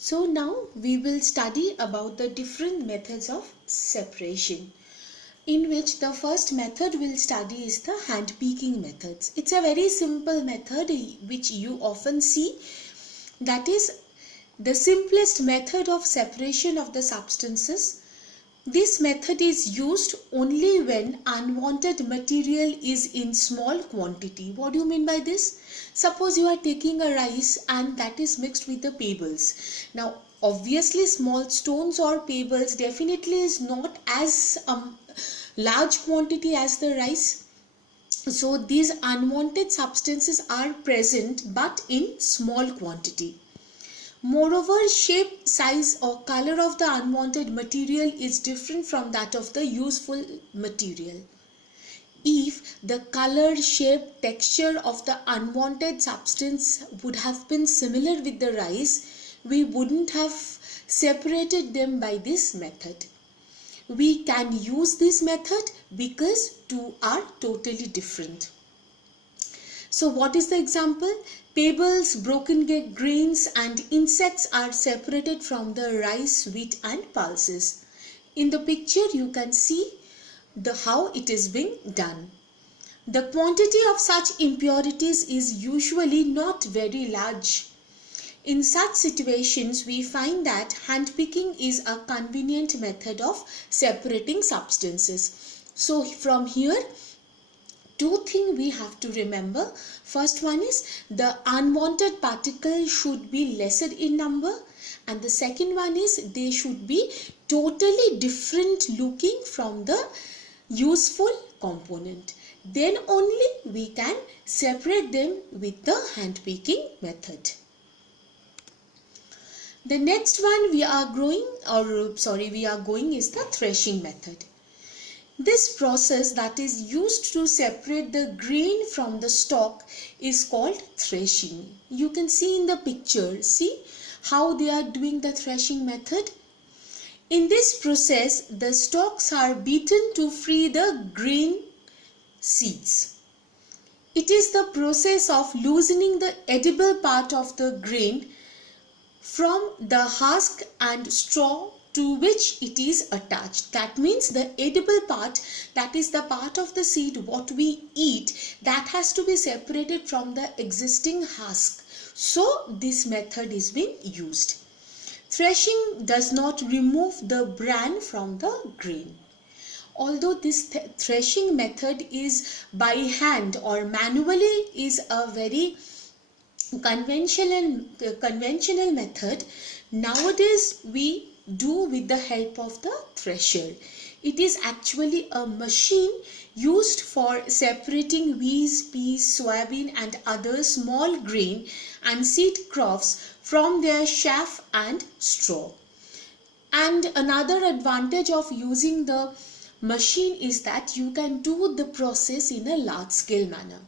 So now we will study about the different methods of separation, in which the first method we'll study is the hand picking methods. It's a very simple method which you often see. That is the simplest method of separation of the substances. This method is used only when unwanted material is in small quantity. What do you mean by this? Suppose you are taking a rice and that is mixed with the pebbles. Now obviously small stones or pebbles definitely is not as large quantity as the rice. So these unwanted substances are present but in small quantity. Moreover, shape, size or color of the unwanted material is different from that of the useful material. If the color, shape, texture of the unwanted substance would have been similar with the rice, we wouldn't have separated them by this method. We can use this method because two are totally different. So what is the example? Pebbles, broken grains and insects are separated from the rice, wheat and pulses. In the picture you can see how it is being done. The quantity of such impurities is usually not very large. In such situations we find that hand picking is a convenient method of separating substances. So from here, two things we have to remember. First one is the unwanted particles should be lesser in number, and the second one is they should be totally different looking from the useful component. Then only we can separate them with the hand picking method. The next one we are going is the threshing method. This process that is used to separate the grain from the stalk is called threshing. You can see in the picture, see how they are doing the threshing method. In this process, the stalks are beaten to free the grain seeds. It is the process of loosening the edible part of the grain from the husk and straw to which it is attached. That means the edible part, that is the part of the seed what we eat, that has to be separated from the existing husk. So this method is being used. Threshing does not remove the bran from the grain. Although this threshing method is by hand or manually is a very conventional method, nowadays we do with the help of the thresher. It is actually a machine used for separating wheat, peas, soybean and other small grain and seed crops from their chaff and straw. And another advantage of using the machine is that you can do the process in a large scale manner.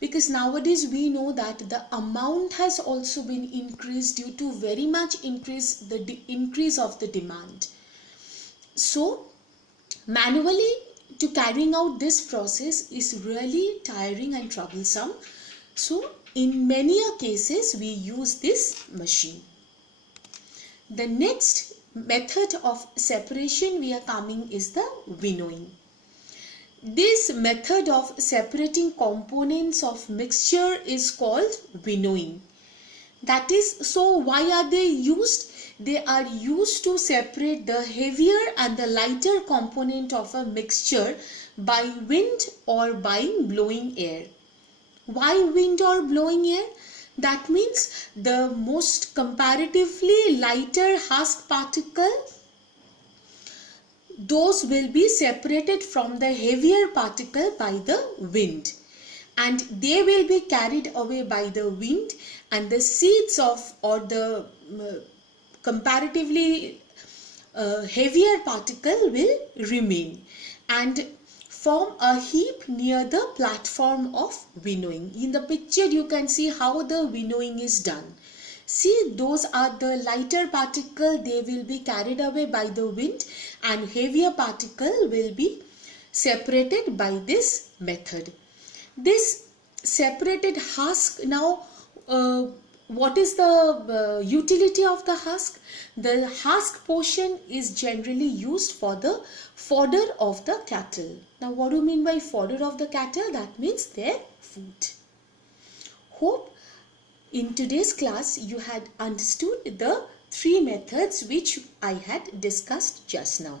Because nowadays we know that the amount has also been increased due to very much increase of the demand. So manually to carrying out this process is really tiring and troublesome. So in many cases we use this machine. The next method of separation we are coming is the winnowing. This method of separating components of mixture is called winnowing. That is, so why are they used? They are used to separate the heavier and the lighter component of a mixture by wind or by blowing air. Why wind or blowing air? That means the most comparatively lighter husk particle, those will be separated from the heavier particle by the wind, and they will be carried away by the wind, and the seeds of or the comparatively heavier particle will remain and form a heap near the platform of winnowing. In the picture you can see how the winnowing is done. See, those are the lighter particle, they will be carried away by the wind, and heavier particle will be separated by this method. This separated husk, now what is the utility of the husk? The husk portion is generally used for the fodder of the cattle. Now what do you mean by fodder of the cattle? That means their food. Hope in today's class you had understood the three methods which I had discussed just now.